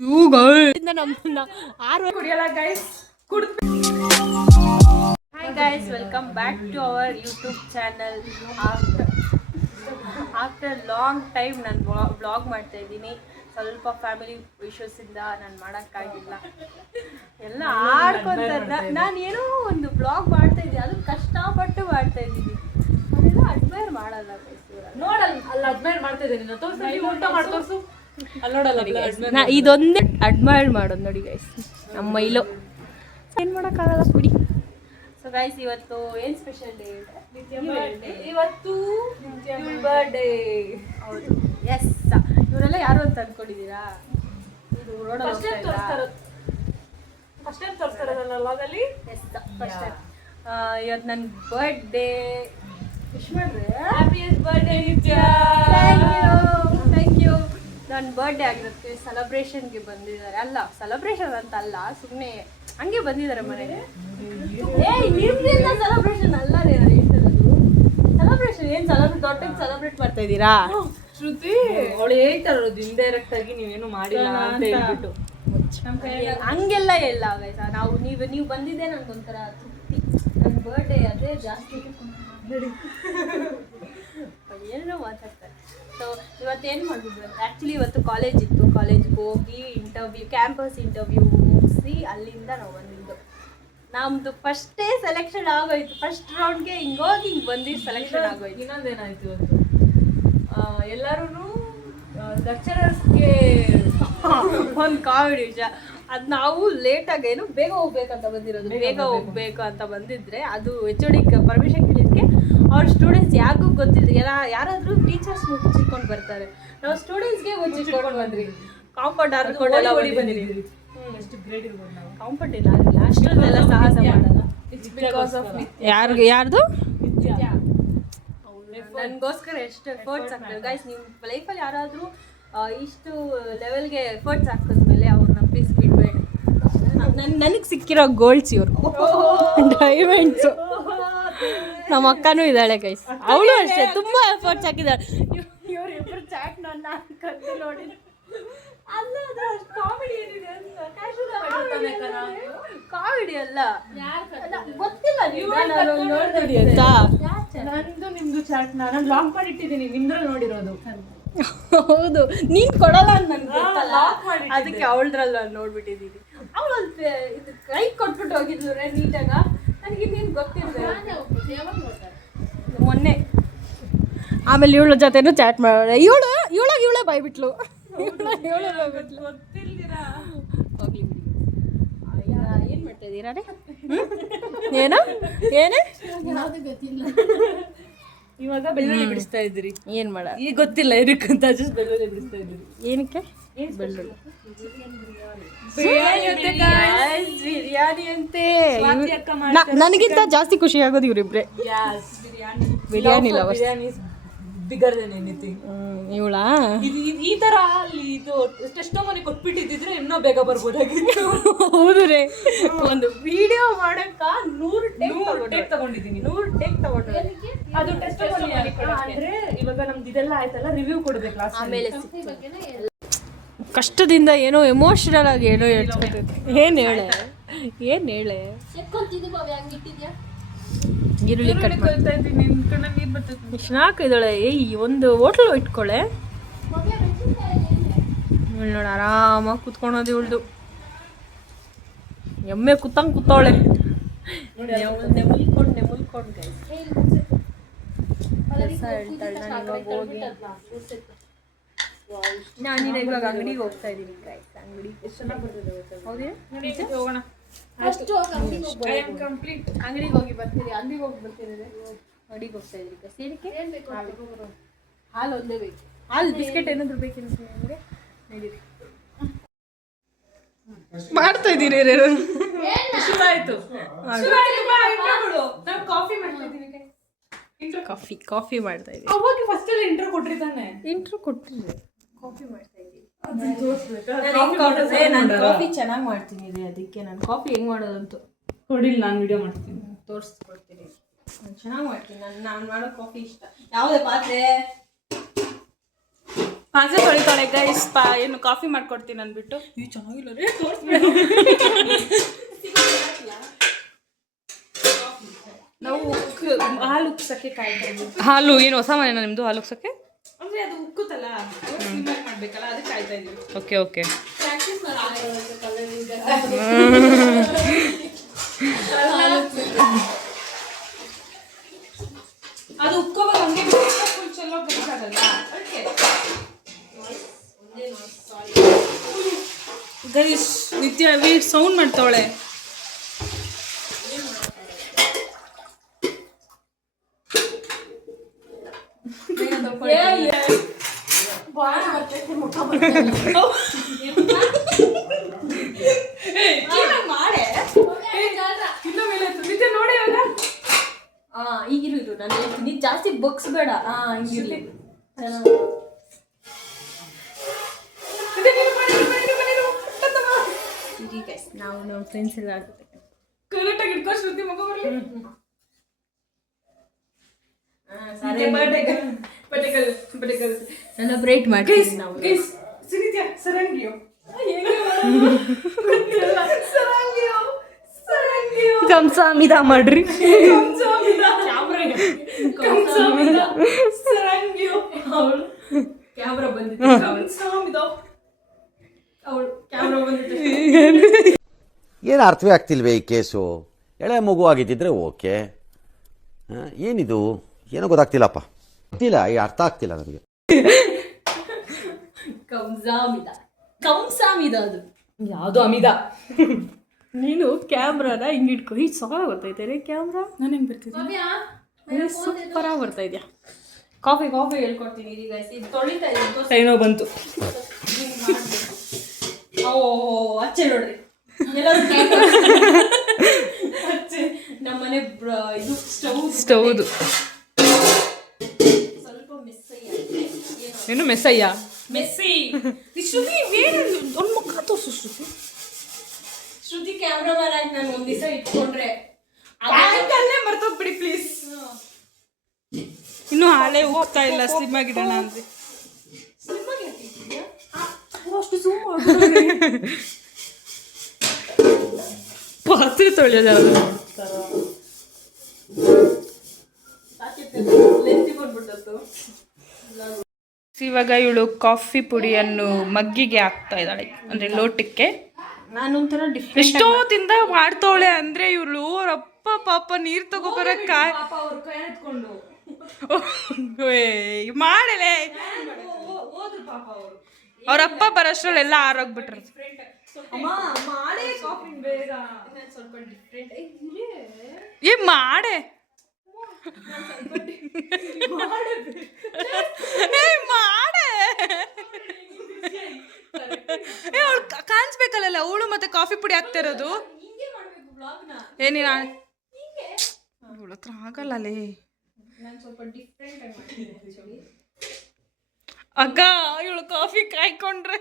ನಮ್ಮನ್ನ ಆರು ಕುಡಿಯಲ್ಲ guys. Hi guys, welcome back to our YouTube channel. After long time ನಾನು ಬ್ಲಾಗ್ ಮಾಡ್ತಾ ಇದ್ದೀನಿ. ಸ್ವಲ್ಪ ಫ್ಯಾಮಿಲಿ ಇಶ್ಯೂಸಿಂದ ನಾನು ಮಾಡೋಕ್ಕಾಗಿಲ್ಲ. ಎಲ್ಲ ಆಡ್ಕೊತಾರೆ. ನಾನು ಏನೋ ಒಂದು ಬ್ಲಾಗ್ ಮಾಡ್ತಾ ಇದ್ದೀನಿ, ಅದು ಕಷ್ಟಪಟ್ಟು ಮಾಡ್ತಾ ಇದ್ದೀನಿ. ಅದೆಲ್ಲ ಅಡ್ಮೈರ್ ಮಾಡಲ್ಲ ನೋಡಲ್ಲ, ಅಲ್ಲಿ ಅಡ್ಮೈರ್ ಮಾಡ್ತಾ ಇದ್ದೀನಿ. ಊಟ ಮಾಡಿ ತೋರಿಸು. ಅಲ್ಲಿ ನೋಡಲ್ಲ, ಇದೊಂದೇ ಅಡ್ಮೈರ್ ಮಾಡೋದು ನೋಡಿ ಗೈಸ್. ನಮ್ಮ ಮೈಲೋ ಏನು ಮಾಡೋಕ್ಕಾಗಲ್ಲ ಬಿಡಿ. ಸೊ ಗೈಸ್, ಇವತ್ತು ಏನು ಸ್ಪೆಷಲ್ ಡೇ? ಇವತ್ತು ಬರ್ಡೇ. ಹೌದು, ಎಸ್. ಇವರೆಲ್ಲ ಯಾರು ಅಂತ ಅಂದ್ಕೊಂಡಿದ್ದೀರಾ? ಇದು ರೋಡಲ್ಲಿ ಫಸ್ಟ್ ಟೈಮ್ ತೋರಿಸ್ತಾರಲ್ಲ ಲಾಗಲ್ಲಿ. Yes, first time. ಇವತ್ತು ನನ್ನ ಬರ್ಡೇ. ವಿಶ್ ಮಾಡಿದ್ರೆ happiest birthday Nithya. Thank you. ನನ್ನ ಬರ್ಡೇ ಆಗಿರುತ್ತೆ, ಸೆಲೆಬ್ರೇಷನ್ಗೆ ಬಂದಿದ್ದಾರೆ. ಅಲ್ಲ, ಸೆಲೆಬ್ರೇಷನ್ ಅಂತ ಅಲ್ಲ, ಸುಮ್ಮನೆ ಹಂಗೆ ಬಂದಿದ್ದಾರೆ ಮನೆಗೆ. ನಿಮ್ಮಿಂದ ಸೆಲೆಬ್ರೇಷನ್ ಅಲ್ಲ ರೀ, ನಾನು ಹೇಳ್ತಿರೋದು. ಸೆಲೆಬ್ರೇಷನ್ ಏನು ದೊಡ್ಡಕ್ಕೆ ಸೆಲೆಬ್ರೇಟ್ ಮಾಡ್ತಾ ಇದ್ದೀರಾ? ಶ್ರುತಿ ಅವಳು ಹೇಳ್ತಾರೋದು ಇಂಡೈರೆಕ್ಟ್ ಆಗಿ ನೀವೇನು ಮಾಡಿಲ್ಲ ಅಂತ ಹೇಳ್ಬಿಟ್ಟು. ಹಂಗೆಲ್ಲ ಇಲ್ಲ ಗೈಸ. ನೀವು ಬಂದಿದ್ದೆ ನನಗೊಂಥರ ತೃಪ್ತಿ. ನನ್ನ ಬರ್ಡೇ ಅದೇ ಜಾಸ್ತಿ ಏನೋ ಮಾತಾಡ್ತಾರೆ. ಸೊ ಇವತ್ತೇನು ಮಾಡಿದ್ವಿ ಅಂತ, ಆ್ಯಕ್ಚುಲಿ ಇವತ್ತು ಕಾಲೇಜ್ ಇತ್ತು. ಕಾಲೇಜ್ಗೆ ಹೋಗಿ ಕ್ಯಾಂಪಸ್ ಇಂಟರ್ವ್ಯೂ ಮುಗಿಸಿ ಅಲ್ಲಿಂದ ನಾವು ಬಂದಿದ್ದು. ನಮ್ಮದು ಫಸ್ಟೇ ಸೆಲೆಕ್ಷನ್ ಆಗೋಯ್ತು. ಫಸ್ಟ್ ರೌಂಡ್ಗೆ ಹಿಂಗೋಗಿ ಬಂದು ಸೆಲೆಕ್ಷನ್ ಆಗೋಯ್ತು. ಇನ್ನೊಂದೇನಾಯ್ತು ಇವತ್ತು, ಎಲ್ಲರೂ ಲೆಕ್ಚರರ್ಸ್ಗೆ ಒಂದು ಕಾಮಿಡಿ ವಿಷಯ. ಅದು ನಾವು ಲೇಟಾಗಿ ಏನು ಬೇಗ ಹೋಗ್ಬೇಕಂತ ಬಂದಿರೋದು. ಬೇಗ ಹೋಗ್ಬೇಕು ಅಂತ ಬಂದಿದ್ರೆ ಅದು HOD ಪರ್ಮಿಷನ್ ಕೇಳಿದ್ದಕ್ಕೆ ಅವ್ರ ಸ್ಟೂಡೆಂಟ್ಸ್ ಯಾರಿಗೂ ಗೊತ್ತಿಲ್ಲ. ಯಾರಾದರೂ ಟೀಚರ್ಸ್ ಮುಚ್ಚಿಕೊಂಡು ಬರ್ತಾರೆ, ನಾವು ಸ್ಟೂಡೆಂಟ್ಸ್ಗೆ ಮುಚ್ಚಿಟ್ಕೊಂಡು ಬಂದ್ರಿ. ಕಾಂಪೌಂಡ್ ಹರ್ಕೊಂಡೆಲ್ಲ ಬಂದಿದ್ದೀವಿ. ಎಷ್ಟು ಗ್ರೇಟ್ ಇರ್ಬೋದು ನಾವು. ಕಾಂಪೌಂಡ್ ಇಲ್ಲ ಆಗಿಲ್ಲ, ಅಷ್ಟೊಂದೆಲ್ಲ ಸಾಹಸ ಮಾಡಲ್ಲ. ಯಾರ್ದು ನನಗೋಸ್ಕರ ಎಷ್ಟು ಎಫರ್ಟ್ಸ್ ಹಾಕ್ತಾರೆ ಗೈಸ್. ನಿಮ್ಮ ಲೈಫಲ್ಲಿ ಯಾರಾದರೂ ಇಷ್ಟು ಲೆವೆಲ್ಗೆ ಎಫರ್ಟ್ಸ್ ಹಾಕಿದ್ಮೇಲೆ ಅವ್ರನ್ನ ಪ್ಲೀಸ್ ಬಿಡಬೇಡಿ. ನನಗೆ ಸಿಕ್ಕಿರೋ ಗೋಲ್ಡ್ಸ್ ಇವರು ಡೈಮಂಡ್ಸು. ನಮ್ಮ ಅಕ್ಕನೂ ಇದ್ದಾಳೆ ಗೈಸ್, ಅವಳು ಅಷ್ಟೇ ತುಂಬ ಎಫರ್ಟ್ಸ್ ಹಾಕಿದ್ದಾಳೆ. ಇವರಿಬ್ಬರು ಚಾಟ್ ನನ್ನ ಕದ್ದು ನೋಡಿ. ಅಲ್ಲ, ಅದು ಕಾಮಿಡಿ ಏನಿದೆ ಅಂತ. ಕಾಮಿಡಿ ಅಲ್ಲ, ಗೊತ್ತಿಲ್ಲ ನೋಡ್ತೀನಿ ಅಂತ. ನಂದು ನಿಮ್ದು ಚಾಟ್ ನಾನು ಲಾಕ್ ಮಾಡಿಟ್ಟಿದ್ದೀನಿ, ನಿಮ್ದ್ರಲ್ಲಿ ನೋಡಿರೋದು. ಹೌದು, ನೀನು ಕೊಡಲ್ಲ ಅಂತ ನನ್ಗೆ ಗೊತ್ತಲ್ಲ, ಅದಕ್ಕೆ ಅವಳದ್ರಲ್ಲಿ ನಾನು ನೋಡ್ಬಿಟ್ಟಿದ್ದೀನಿ. ಅವಳು ಇದು ಕೈ ಕೊಟ್ಬಿಟ್ಟು ಹೋಗಿದ್ಲು ನೀಟಾಗ. ನನಗೆ ನೀನು ಗೊತ್ತಿಲ್ಲ ಮೊನ್ನೆ. ಆಮೇಲೆ ಇವಳ ಜೊತೆನೂ ಚಾಟ್ ಮಾಡೋಣ. ಇವಳೇ ಬೈಬಿಟ್ಲು. ಗೊತ್ತಿಲ್ದಿರಾ ಹೋಗ್ಲಿ ಬಿಡಿ. ಏನು ಮಾಡ್ತಾ ಇದ್ದೀರಾ ರೀ? ಏನು ಏನೇ ಇವಾಗ ಬೆಳ್ಳುಳ್ಳಿ ಬಿಡಿಸ್ತಾ ಇದ್ರಿ. ಏನು ಮಾಡ ಈಗ ಗೊತ್ತಿಲ್ಲ ಏನಕ್ಕಂತ ಜಸ್ಟ್ ಬೆಳ್ಳುಳ್ಳಿ ಬಿಡಿಸ್ತಾ ಇದ್ರಿ. ಏನಕ್ಕೆ? ಬೆಳ್ಳುಳ್ಳಿ ಬಿರಿಯಾನಿ ಅಂತೆ. ನನಗಿಂತ ಜಾಸ್ತಿ ಖುಷಿ ಆಗೋದು ಇವರಿಬ್ರೆ. Biryani bigger than anything. ಇವಳಾ ಈ ತರ ಅಲ್ಲಿ ಇದು ಎಷ್ಟೋ ಮನೆ ಕೊಟ್ಬಿಟ್ಟಿದ್ರೆ ಇನ್ನೂ ಬೇಗ ಬರ್ಬೋದಾಗಿತ್ತು. ಹೌದು ರೇ, ಒಂದು ವಿಡಿಯೋ ಮಾಡಕ್ಕ 100 ಟೇಕ್ ತಗೊಂಡಿದ್ದೀನಿ. 100 ಟೇಕ್ ತಗೊಂಡು ಅದು ಟೆಸ್ಟ್ ಅಂದ್ರೆ ಇವಾಗ ನಮ್ದು ಇದೆಲ್ಲ ಆಯ್ತಲ್ಲ, ರಿವ್ಯೂ ಕೊಡ್ಬೇಕು ಲಾಸ್ಟ್. ಆಮೇಲೆ ಕಷ್ಟದಿಂದ ಏನೋ ಎಮೋಷನಲ್ ಆಗಿ ಏನೋ ಹೇಳ್ಕೊತೈತೆ. ಏನು ಹೇಳೆ ಈರುಳ್ಳಿ ಕಟ್ ಮಾಡ್ತಾ ಇದ್ದೀನಿ. ನೀರು ಬರ್ತೈತೆ. ಚೆನ್ನಾಗಿದ್ದಾಳೆ. ಒಂದು ಹೋಟ್ಲು ಇಟ್ಕೊಳ್ಳೆ. ನೋಡಿ ಆರಾಮಾಗಿ ಕುತ್ಕೊಳೋದು ಇವಳ್ದು. ಎಮ್ಮೆ ಕೂತವಳೆ. ನೆಮಲ್ಕೊಂಡು ಗೈಸ್ ಹೇಳ್ತಾಳೆ. ನಾನು ಇವಾಗ ಹೋಗಿ ನಾನಿನ ಇವಾಗ ಅಂಗಡಿಗೆ ಹೋಗ್ತಾ ಇದ್ದೀನಿ ಗೈಸ್. ಅಂಗಡಿಗೆ ಎಷ್ಟು ಚೆನ್ನಾಗಿ ಬರ್ತದೆ. ಹೌದೇ? ಹೋಗೋಣ. ಅಂಗಡಿಗೆ ಹೋಗಿ ಬರ್ತೀರಿ. ಅಂಗಡಿಗೆ ಹೋಗಿ ಬರ್ತೀರಿ. ಅಂಗಡಿಗೆ ಹೋಗ್ತಾ ಇದ್ರಿ ಗೈಸ್. ಏನಕ್ಕೆ? ಹಾಲು ಒಂದೇ ಬೇಕು. ಹಾಲು ಬಿಸ್ಕೆಟ್ ಏನಾದ್ರು ಬೇಕಿಲ್ಲ ನಿಮಗೆ? ನಡೀರಿ. ಮಾಡ್ತಾ ಇದ್ದೀರಿ ಶುರುವಾಯ್ತು. ಕಾಫಿ ಮಾಡ್ತಾ ಇದ್ದೀವಿ. ಅವಾಗ ಫಸ್ಟ್ ಅಲ್ಲಿ ಇಂಟ್ರೋ ಕೊಟ್ರಿ ತಾನೆ? ಇಂಟ್ರೋ ಕೊಟ್ಟಿದ್ದೆ. ಕಾಫಿ ಮಾಡ್ತಾ ಇದ್ದೀವಿ. ನಾನು ಕಾಫಿ ಚೆನ್ನಾಗಿ ಮಾಡ್ತೀನಿ ರೀ, ಅದಕ್ಕೆ ನಾನು ಕಾಫಿ ಹೆಂಗೆ ಮಾಡೋದಂತೂ ಕೊಡಿಲ್ಲ. ನಾನು ವಿಡಿಯೋ ಮಾಡ್ತೀನಿ, ತೋರಿಸ್ಕೊಡ್ತೀನಿ. ನಾನು ಚೆನ್ನಾಗಿ ಮಾಡ್ತೀನಿ. ನಾನು ಮಾಡೋ ಕಾಫಿ ಇಷ್ಟ. ಯಾವುದೇ ಪಾತ್ರೆ ಪಾತ್ರೆ ತೊಳಿತಾಳೆ ಗೈಸ್. ಏನು ಕಾಫಿ ಮಾಡ್ಕೊಡ್ತೀನಿ ಅಂದ್ಬಿಟ್ಟು. ಈ ಚೆನ್ನಾಗಿಲ್ಲ ರೀ, ನಾವು ಹಾಲು ಉಕ್ಸಕ್ಕೆ ಕಾಯ್ತಾ ಇದ್ದೀವಿ. ಹಾಲು ಏನು ಹೊಸ ಮನೆನಾ ನಿಮ್ಮದು? ಹಾಲು ಉಕ್ಸಕ್ಕೆ ಅಂದರೆ ಅದು ಉಕ್ಕುತ್ತಲ್ಲ, ಮಾಡಬೇಕಲ್ಲ, ಅದಕ್ಕೆ ಕಾಯ್ತಾ ಇದ್ದೀವಿ. Okay okay. ಅದು ಉಕ್ಕೋವಾಗ ಹಂಗೆ ಫುಲ್ ಚಲೋ ಬೇಕಾಗಲ್ಲ. ಗೈಸ್ ನಿತ್ಯ ವೀಟ್ ಸೌಂಡ್ ಮಾಡ್ತಾವಳೆ. ಈಗಿರು ನಾನು ಹೇಳ್ತೀನಿ, ಜಾಸ್ತಿ ಬುಕ್ಸ್ ಬೇಡ. ಹಿಂಗಿರ್ಲಿ. ನಾವು ನಮ್ಮ ಫ್ರೆಂಡ್ಸ್ ಎಲ್ಲ ಕರೆಕ್ಟಾಗಿ ಇಟ್ಕೋ ಶ್ರುತಿ, ಮಗ ಬರಲಿ. ನನ್ನ ಬ್ರೇಟ್ ಮಾಡಿ ನಾವು ಸರಂಗಿಯೋ ಕಂಸಾಮಿದ ಮಾಡ್ರಿ. ಕ್ಯಾಮ್ರಾ ಬಂದಿತ್ತು. ಏನು ಅರ್ಥವೇ ಆಗ್ತಿಲ್ವೇ ಈ ಕೇಸು? ಎಳೆ ಮಗು ಆಗಿದ್ದಿದ್ರೆ ಓಕೆ. ಏನಿದು ಏನೋ ಗೊತ್ತಾಗ್ತಿಲ್ಲಪ್ಪ, ಗೊತ್ತಿಲ್ಲ, ಈ ಅರ್ಥ ಆಗ್ತಿಲ್ಲ ನನಗೆ. ಕಂಸಾಮಿದ ಅದು ಯಾವುದು ಅಮಿದ. ನೀನು ಕ್ಯಾಮ್ರಾನ ಹಿಂಗೆ ಇಟ್ಕೊ. ಈ ಸಹ ಬರ್ತೈತೆ ರೀ ಕ್ಯಾಮ್ರಾ. ನಾನು ಹೆಂಗೆ ಬರ್ತಿದ್ದೆ? ಸೂಪರಾಗಿ ಬರ್ತಾ ಇದೆಯಾ? ಕಾಫಿ ಹೇಳ್ಕೊಡ್ತೀನಿ ಈಗ. ಇದು ತೊಳಿತಾ ಇದ್ದೀನಿ. ಏನೋ ಬಂತು. ಅಚ್ಚೆ ನೋಡ್ರಿ, ನಮ್ಮನೆ ಇದು ಸ್ಟೌದು ಸ್ವಲ್ಪ ಏನು ಮೆಸ್ಸಯ್ಯ ಮೆಸ್ಸಿ. ಶ್ರುತಿ ಒಂದು ಮುಖ ತೋರಿಸು ಶ್ರುತಿ. ಶ್ರುತಿ ಕ್ಯಾಮ್ರಾಮನ್ ಆಗಿ ನಾನು ಒಂದ್ ದಿವಸ ಇಟ್ಕೊಂಡ್ರೆ ಬ್ಯಾಂಕಲ್ಲೇ ಮರ್ತೋಗ್ಬಿಡಿ ಪ್ಲೀಸ್. ಇನ್ನೂ ಹಾಳೆ ಹೋಗ್ತಾ ಇಲ್ಲ, ಸ್ಲಿಮ್ ಆಗಿಡೋಣ ಅಂದ್ರೆ. ಅಷ್ಟು ಜೂಮ್ ಪಾತ್ರೆ ತೊಳೆಯೋದು ಇವಾಗ ಇವಳು ಕಾಫಿ ಪುಡಿಯನ್ನು ಮಗ್ಗಿಗೆ ಹಾಕ್ತಾ ಇದ್ದಾಳೆ, ಅಂದ್ರೆ ಲೋಟಕ್ಕೆ. ನಾನೊಂಥರ ಎಷ್ಟೊತ್ತಿಂದ ಮಾಡ್ತಾವಳೆ ಅಂದ್ರೆ ಇವಳು ಅವರಪ್ಪ ಪಾಪ ನೀರ್ ತಗೋಬರಕ್ಕ ಮಾಡಲೆ. ಅವ್ರಪ್ಪ ಬರೋಷ್ಟ್ರಲ್ಲೆಲ್ಲ ಆರೋಗ್ಬಿಟ್ರು. ಏ ಮಾಡೆ ಅವಳು ಕಾಣಿಸ್ಬೇಕಲ್ಲ, ಅವಳು ಮತ್ತೆ ಕಾಫಿ ಪುಡಿ ಹಾಕ್ತಾ ಇರೋದು. ಏನಿಲ್ಲ ಇವಳ ಹತ್ರ ಆಗಲ್ಲೇ ಅಕ್ಕ. ಇವಳು ಕಾಫಿ ಕಾಯ್ಕೊಂಡ್ರೆ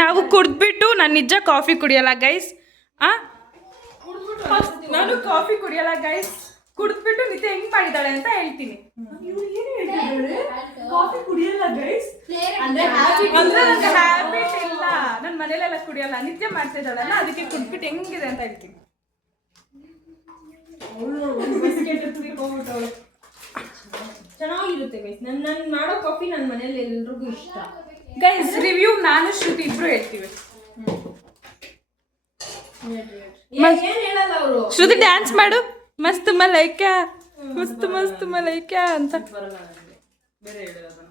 ನಾವು ಕುಡ್ದ್ಬಿಟ್ಟು ನಾನು ನಿಜ ಕಾಫಿ ಕುಡಿಯಲ್ಲ ಗೈಸ್. ನಾನು ಕಾಫಿ ಕುಡಿಯಲ್ಲ ಗೈಸ್. ಕುಡಿದ್ಬಿಟ್ಟು ನಿತ್ಯ ಹೆಂಗ್ ಮಾಡಿದಾಳೆ ಅಂತ ಹೇಳ್ತೀನಿ. ಕಾಫಿ ಕುಡಿಯಲ್ಲ ಗೈಸ್ ಅಂದ್ರೆ ನಂಗೆ ಹ್ಯಾಬಿಟ್ ಇಲ್ಲ. ನನ್ನ ಮನೇಲೆಲ್ಲ ಕುಡಿಯಲ್ಲ, ನಿತ್ಯ ಮಾಡ್ತಾ ಇದ್ದಾಳಲ್ಲ, ಅದಕ್ಕೆ ಕುಡ್ಬಿಟ್ಟು ಹೆಂಗಿದೆ ಅಂತ ಹೇಳ್ತೀನಿ. ಚೆನ್ನಾಗಿರುತ್ತೆ ಗೈಸ್. ನನ್ನ ಮಾಡೋ ಕಾಫಿ ನನ್ನ ಮನೇಲಿ ಎಲ್ರಿಗೂ ಇಷ್ಟ. ಗೈಸ್ ರಿವ್ಯೂ ನಾನು ಶ್ರುತಿ ಇಬ್ರು ಹೇಳ್ತೀವಿ. ಏನ್ ಹೇಳಲ್ಲ ಅವರು. ಶ್ರುತಿ ಡ್ಯಾನ್ಸ್ ಮಾಡು, ಮಸ್ತ್ ಮಲೈಕ ಮಸ್ತ್ ಮಸ್ತ್ ಮಲೈಕ ಅಂತ. ಬೇರೆ ಹೇಳೋದು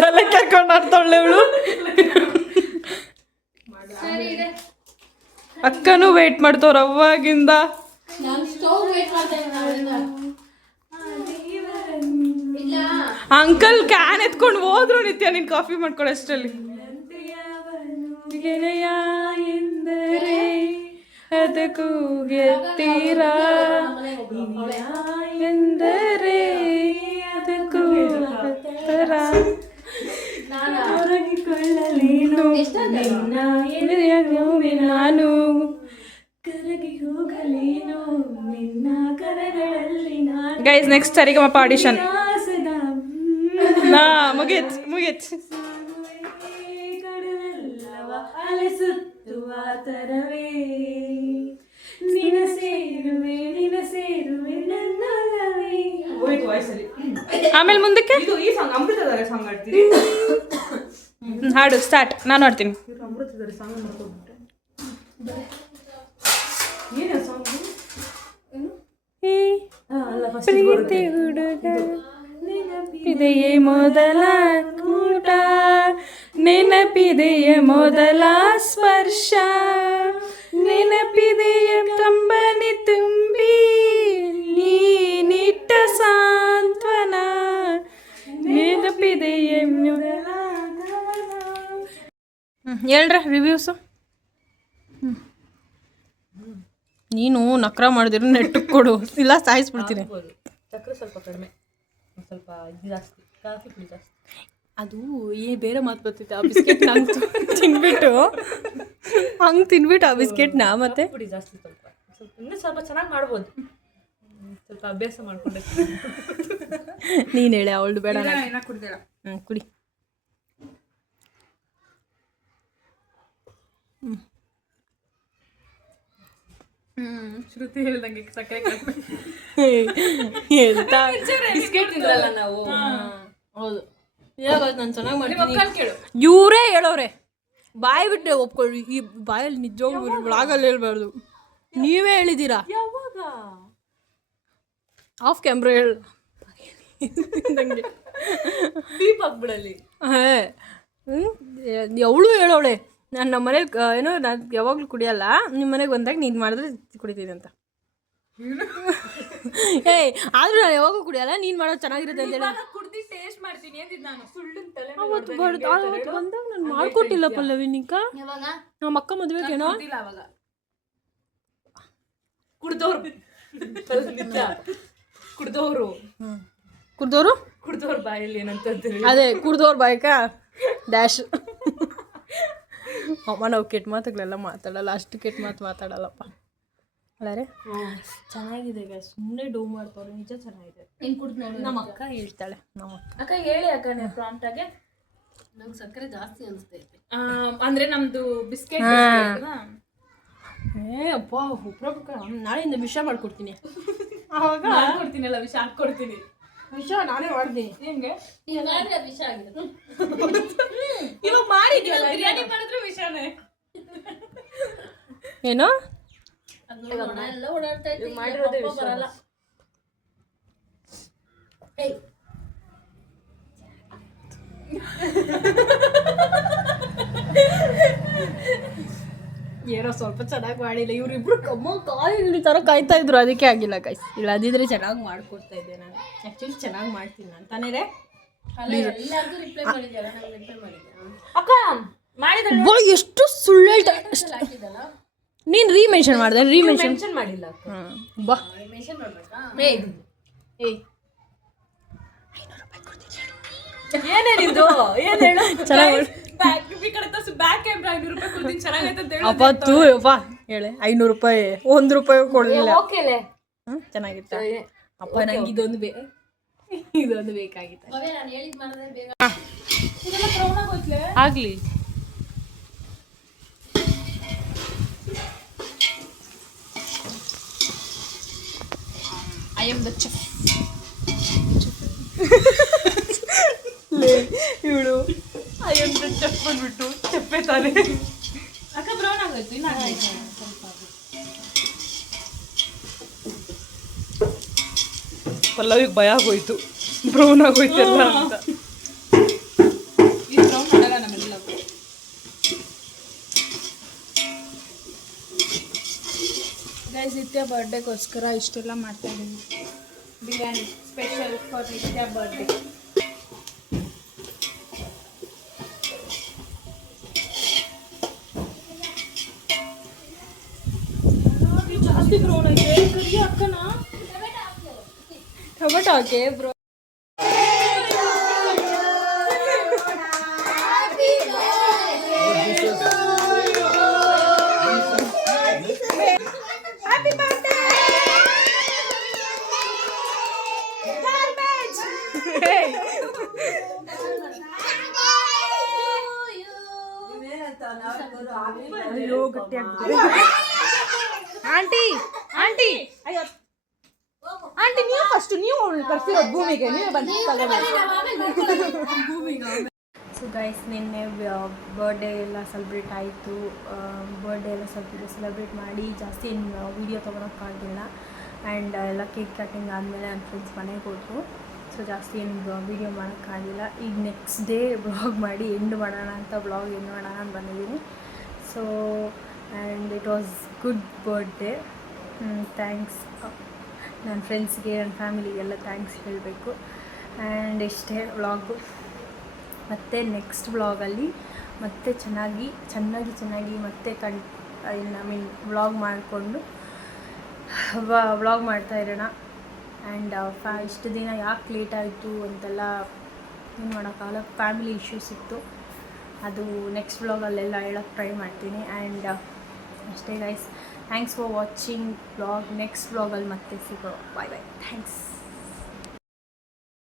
ತಲೆ ಕರ್ಕೊಂಡು ಆಡ್ತಾಳೆ ಅವಳು. ಅಕ್ಕನೂ ವೇಟ್ ಮಾಡ್ತವ್ರ ಅವಾಗಿಂದ. ಅಂಕಲ್ ಕ್ಯಾನ್ ಎತ್ಕೊಂಡು ಹೋದ್ರು ನಿತ್ಯ ನೀನ್ ಕಾಫಿ ಮಾಡ್ಕೊಳಷ್ಟರಲ್ಲಿ. ಗೆಳೆಯ ಎಂದರೆ ಅದಕ್ಕೂ ಗೆತ್ತೀರ ಎಂದರೆ ಅದಕ್ಕೂ ಗೆತ್ತರ ಹೊರಗಿಕೊಳ್ಳಲೇನು ನಿನ್ನ ಎದೆಯನ್ನು ನಾನು ಕರಗಿ ಹೋಗಲೇನು ನಿನ್ನ ಕರಗಳಲ್ಲಿ ನಾನು ಗೈಸ್ ನೆಕ್ಸ್ಟ್ ಸರಿಗಮಪ ಆಡಿಷನ್ ನಾ ಮುಗಿತ್ ಅಲೆಸುತ್ತುವ ತರವೇ ನಿನ ಸೇರುವೆ ನನ್ನಲ್ಲವೇ. ಹೋಯ್ತು ವಾಯ್ಸಲ್ಲಿ. ಆಮೇಲೆ ಮುಂದಕ್ಕೆ ಇದು ಈ ಸಾಂಗ್ ಅಮೃತಧಾರೆ ಸಾಂಗ್ ಆಡ್ತೀರಿ. ಹಾಡು ಸ್ಟಾರ್ಟ್ ನಾನು ಆಡ್ತೀನಿ. ಇವ್ರು ಅಮೃತಧಾರೆ ಸಾಂಗ್ ಮಾಡ್ಕೊಂಡ್ಬಿಟ್ಟೆ. ಏನ ಸಾಂಗ್? ಪ್ರೀತಿ ಹುಡುಗ ನೆನಪಿದೆಯೇ ಮೊದಲ ಕೂಟ ನೆನಪಿದೆಯೇ ಮೊದಲ ಸ್ಪರ್ಶ ನೆನಪಿದೆಯೇ ಕಂಬನಿ ತುಂಬಿ ನೀನಿಟ್ಟ ಸಾಂತ್ವನ ನೆನಪಿದೆಯೇ ಮೊದಲ ಹೇಳ್ರ ರಿವ್ಯೂಸು. ನೀನು ನಕ್ರ ಮಾಡಿದಿರು ನೆಟ್ಟಕ್ಕೆ ಕೊಡು ಇಲ್ಲ ಸಾಯಿಸ್ಬಿಡ್ತೀನಿ. ಸಕ್ಕರೆ ಸ್ವಲ್ಪ ಕಡಿಮೆ, ಸ್ವಲ್ಪ ಇದು ಜಾಸ್ತಿ, ಕಾಫಿ ಪುಡಿ ಜಾಸ್ತಿ. ಅದು ಬೇರೆ ಮಾತು ಬರ್ತಿತ್ತು. ಆ ಬಿಸ್ಕೆಟ್ನ ಹಂಗೆ ತಿನ್ಬಿಟ್ಟು ಆ ಬಿಸ್ಕೆಟ್ನ ಮತ್ತೆ ಪುಡಿ ಜಾಸ್ತಿ, ಸ್ವಲ್ಪ ಇನ್ನೂ ಸ್ವಲ್ಪ ಚೆನ್ನಾಗಿ ಮಾಡ್ಬೋದು. ಸ್ವಲ್ಪ ಅಭ್ಯಾಸ ಮಾಡ್ಕೊಂಡೆ. ನೀನು ಹೇಳಿ ಅವಳು ಬೇಡ ಏನ ಕುಡ್ದಿಲ್ಲ. ಕುಡಿ. ಶ್ರುತಿ ಹೇಳ್ದಂಗೆ ಸಕ್ಕರೆ ಬಿಸ್ಕೆಟ್ ತಿಂದ್ರಲ್ಲ ನಾವು. ಹೌದು ನಾನು ಚೆನ್ನಾಗಿ ಮಾಡ್ತೀನಿ. ಕೇಳು. ಇವರೇ ಹೇಳೋರೆ ಬಾಯಿ ಬಿಟ್ಟೆ ಒಪ್ಕೊಳ್ಳಿ. ಈ ಬಾಯಲ್ಲಿ ನಿಜವಾಗ್ಲೂ ಬ್ಲಾಗಲ್ಲಿ ಹೇಳ್ಬಾರ್ದು. ನೀವೇ ಹೇಳಿದ್ದೀರಾ ಯಾವಾಗ? ಆಫ್ ಕ್ಯಾಮ್ರಾ ಹೇಳು ನಂಗೆ ದೀಪ ಹಾಕ್ಬಿಡಲಿ. ಅವಳು ಹೇಳೋಳೆ ನಾನು ನಮ್ಮ ಮನೇಲಿ ಏನೋ ನಾನು ಯಾವಾಗಲೂ ಕುಡಿಯಲ್ಲ, ನಿಮ್ಮ ಮನೆಗೆ ಬಂದಾಗ ನೀನು ಮಾಡಿದ್ರೆ ಕುಡಿತೀನಿ ಅಂತ. ಆದರೂ ನಾನು ಯಾವಾಗೂ ಕುಡಿಯಲ್ಲ, ನೀನು ಮಾಡೋದು ಚೆನ್ನಾಗಿರುತ್ತೆ ಅಂತೇಳಿ ಕುಡ್ದು ಟೇಸ್ಟ್ ಮಾಡ್ತೀನಿ ಅಂದಿದ್ದು ನಾನು. ಸುಳ್ಳು ಅವತ್ತು ಬಂದಾಗ ನಾನು ಮಾಡ್ಕೊಟ್ಟಿಲ್ಲ ಪಲ್ಲವಿ. ನಿಂಕ ನಮ್ಮ ಅಕ್ಕ ಮದುವೆಗೇನೋ ಅವಾಗ ಕುಡ್ದವ್ರು ಕುಡ್ದವ್ರು ಬಾಯಲ್ಲಿ ಏನಂತಂದ್ರೆ ಅದೇ ಕುಡ್ದವ್ರ ಬಾಯ್ಕ ಡ್ಯಾಶ್. ಅಮ್ಮ ನಾವು ಕೆಟ್ಟ ಮಾತುಗಳೆಲ್ಲ ಮಾತಾಡಲ್ಲ, ಅಷ್ಟು ಕೆಟ್ಟ ಮಾತು ಮಾತಾಡಲ್ಲಪ್ಪ. ಅಲ್ಲ ರೇ ಚೆನ್ನಾಗಿದೆ, ಸುಮ್ಮನೆ ಡೂ ಮಾಡ್ತಾರೆ. ನಿಜ ಚೆನ್ನಾಗಿದೆ. ನಮ್ಮ ಅಕ್ಕ ಹೇಳ್ತಾಳೆ. ನಮ್ಮ ಅಕ್ಕ ಹೇಳಿ ಅಕ್ಕ ನೀವು ಪ್ರಾಂಪ್ಟ್ ಆಗಿ. ನಂಗೆ ಸಕ್ಕರೆ ಜಾಸ್ತಿ ಅನಿಸ್ತೈತೆ. ಅಂದ್ರೆ ನಮ್ದು ಬಿಸ್ಕೆಟ್ ಅಪ್ಪ ಉಪ್ರಪ್ಪ ನಾಳೆಯಿಂದ ವಿಷ ಮಾಡ್ಕೊಡ್ತೀನಿ. ಅವಾಗ ಕೊಡ್ತೀನಲ್ಲ ವಿಷ ಹಾಕ್ಕೊಡ್ತೀನಿ. ವಿಷ ನಾನೇ ಮಾಡ್ತೀನಿ. ಹೆಂಗೆ ವಿಷ ಆಗಿದೆ ಇವಾಗ ಮಾಡಿದ್ವಲ್ಲ ಬಿರಿಯಾನಿ ಮಾಡಿದ್ರು ವಿಷಾನೇ. ಏನೋ ಎಲ್ಲ ಓಡಾಡ್ತಾ ಇತ್ತು, ಮಾಡಿರೋದೇ ಬರಲ್ಲ. ಏನೋ ಸ್ವಲ್ಪ ಚೆನ್ನಾಗಿ ಮಾಡಿಲ್ಲ. ಇವರಿಬ್ರು ಕಾಯಿ ಹಿಡಿತಾರೋ ಕಾಯ್ತಾ ಇದ್ರು, ಅದಕ್ಕೆ ಆಗಿಲ್ಲ ಕಾಯ್ಸ್. ಇಲ್ಲ ಅದಿದ್ರೆ ಚೆನ್ನಾಗಿ ಮಾಡ್ಕೊಡ್ತಾ ಇದ್ದೆ ನಾನು. ಆ್ಯಕ್ಚುಲಿ ಚೆನ್ನಾಗಿ ಮಾಡ್ತೀನಿ ನಾನು ತಾನೇ ರೇ. ಅಕ್ಕ ಮಾಡಿದ ಎಷ್ಟು ಸುಳ್ಳು ಹೇಳ್ತಾ. ನೀನು ರೀಮೆನ್ಷನ್ ಮಾಡಿದೆ. ಮೆನ್ಷನ್ ಮಾಡಿಲ್ಲ. ಬಾ ಮೆನ್ಷನ್ ಮಾಡ್ಬೇಕಾ? ಏನೇನಿದು ಏನು ಹೇಳು. ಚೆನ್ನಾಗಿ ಬ್ಯಾಕ್ ಕ್ಯಾಮ್ರಾ 500 ರೂಪಾಯಿ ಕೊಡ್ತೀನಿ ಚೆನ್ನಾಗೈತೆ ಅಂತ ಹೇಳಿ. ಅಪ್ಪತ್ತು ಅಪ್ಪ ಹೇಳಿ 500 ರೂಪಾಯಿ 1 ರೂಪಾಯಿ ಕೊಡಲಿಲ್ಲ. ಓಕೆಲೆ ಚೆನ್ನಾಗಿತ್ತು. ಅಪ್ಪ ನಂಗೆ ಇದೊಂದು ಬೇಕಾಗಿತ್ತು. ನಾನು ಹೇಳಿದ್ ಮಾಡಿದ್ರೆ ಬೇಗ ಆಗ್ಲಿ. I am the chef. ಇವಳು ಐ ಆಮ್ ದ ಚೆಫ್ ಬಂದ್ಬಿಟ್ಟು ಚೆಪ್ಪೆ ತಾನೆ. ಅಕ್ಕ ಬ್ರೌನ್ ಆಗೋಯ್ತು. ಇನ್ನು ಪಲ್ಲವಿಗೆ ಭಯ ಆಗೋಯ್ತು, ಬ್ರೌನ್ ಆಗೋಯ್ತಲ್ಲ ಅಂತ. ಈ ಬ್ರೌನ್ ಮಾಡಲ್ಲ ನಮ್ಮೆಲ್ಲ. ಗೈಸ್ ನಿತ್ಯ ಬರ್ಡೇಗೋಸ್ಕರ ಇಷ್ಟೆಲ್ಲ ಮಾಡ್ತಾ ಇದ್ದೀನಿ. ಬಿರಿಯಾನಿ ಸ್ಪೆಷಲ್ ಫಾರ್ ನಿತ್ಯ ಬರ್ಡೇ. ಟೊಮೆಟೊ ಹಾಕಿ ಬ್ರೋ. ಅಯ್ಯೋ ಗಟ್ಟಿ ಆಗ್ಬಿಟ್ಟಿದೆ. ಆಂಟಿ ಆಂಟಿ ಅಯ್ಯೋ ಆಂಟಿ ನೀವು ಫಸ್ಟ್ ನೀವು ಕರ್ಸಿರೋದು ಭೂಮಿಗೆ ನೀವೇ ಬಂದು ತಗೋಬೇಕು. ಸೊ ಗೈಸ್ ನಿನ್ನೆ ಬರ್ಡೇ ಎಲ್ಲ ಸೆಲೆಬ್ರೇಟ್ ಆಯಿತು. ಬರ್ಡೇ ಎಲ್ಲ ಸ್ವಲ್ಪ ಸೆಲೆಬ್ರೇಟ್ ಮಾಡಿ ಜಾಸ್ತಿ ಏನು ವೀಡಿಯೋ ತೊಗೊಳಕ್ಕಾಗಿಲ್ಲ. ಆ್ಯಂಡ್ ಎಲ್ಲ ಕೇಕ್ ಕಟಿಂಗ್ ಆದಮೇಲೆ ನನ್ನ ಫ್ರೆಂಡ್ಸ್ ಮನೆಗೆ ಹೋದರು. ಸೊ ಜಾಸ್ತಿ ಏನು ವೀಡಿಯೋ ಮಾಡೋಕ್ಕಾಗಿಲ್ಲ. ಈಗ ನೆಕ್ಸ್ಟ್ ಡೇ ವ್ಲಾಗ್ ಮಾಡಿ ಎಂಡ್ ಮಾಡೋಣ ಅಂತ ವ್ಲಾಗ್ ಎಂಡ್ ಮಾಡೋಣ ಅಂತ ಬಂದಿದ್ದೀನಿ. So and it was good birthday. Thanks ನನ್ನ ಫ್ರೆಂಡ್ಸ್ಗೆ ನನ್ನ ಫ್ಯಾಮಿಲಿಗೆಲ್ಲ ಥ್ಯಾಂಕ್ಸ್ ಹೇಳಬೇಕು. ಆ್ಯಂಡ್ ಇಷ್ಟೇ ವ್ಲಾಗು. ಮತ್ತು ನೆಕ್ಸ್ಟ್ ವ್ಲಾಗಲ್ಲಿ ಮತ್ತೆ ಚೆನ್ನಾಗಿ ಮತ್ತೆ ಐ ಮೀನ್ ವ್ಲಾಗ್ ಮಾಡಿಕೊಂಡು ವ್ಲಾಗ್ ಮಾಡ್ತಾ ಇರೋಣ. ಆ್ಯಂಡ್ ಇಷ್ಟು ದಿನ ಯಾಕೆ ಲೇಟ್ ಆಯಿತು ಅಂತೆಲ್ಲ ಏನು ಮಾಡೋಕ್ಕಾಗಲ್ಲ, ಫ್ಯಾಮಿಲಿ ಇಶ್ಯೂಸ್ ಇತ್ತು. ಅದು ನೆಕ್ಸ್ಟ್ ವ್ಲಾಗಲ್ಲೆಲ್ಲ ಹೇಳೋಕ್ಕೆ ಟ್ರೈ ಮಾಡ್ತೀನಿ. ಆ್ಯಂಡ್ ಅಷ್ಟೇ guys, thanks for watching vlog. Next ವ್ಲಾಗಲ್ಲಿ ಮತ್ತೆ ಸಿಗೋ. Bye bye. ಥ್ಯಾಂಕ್ಸ್.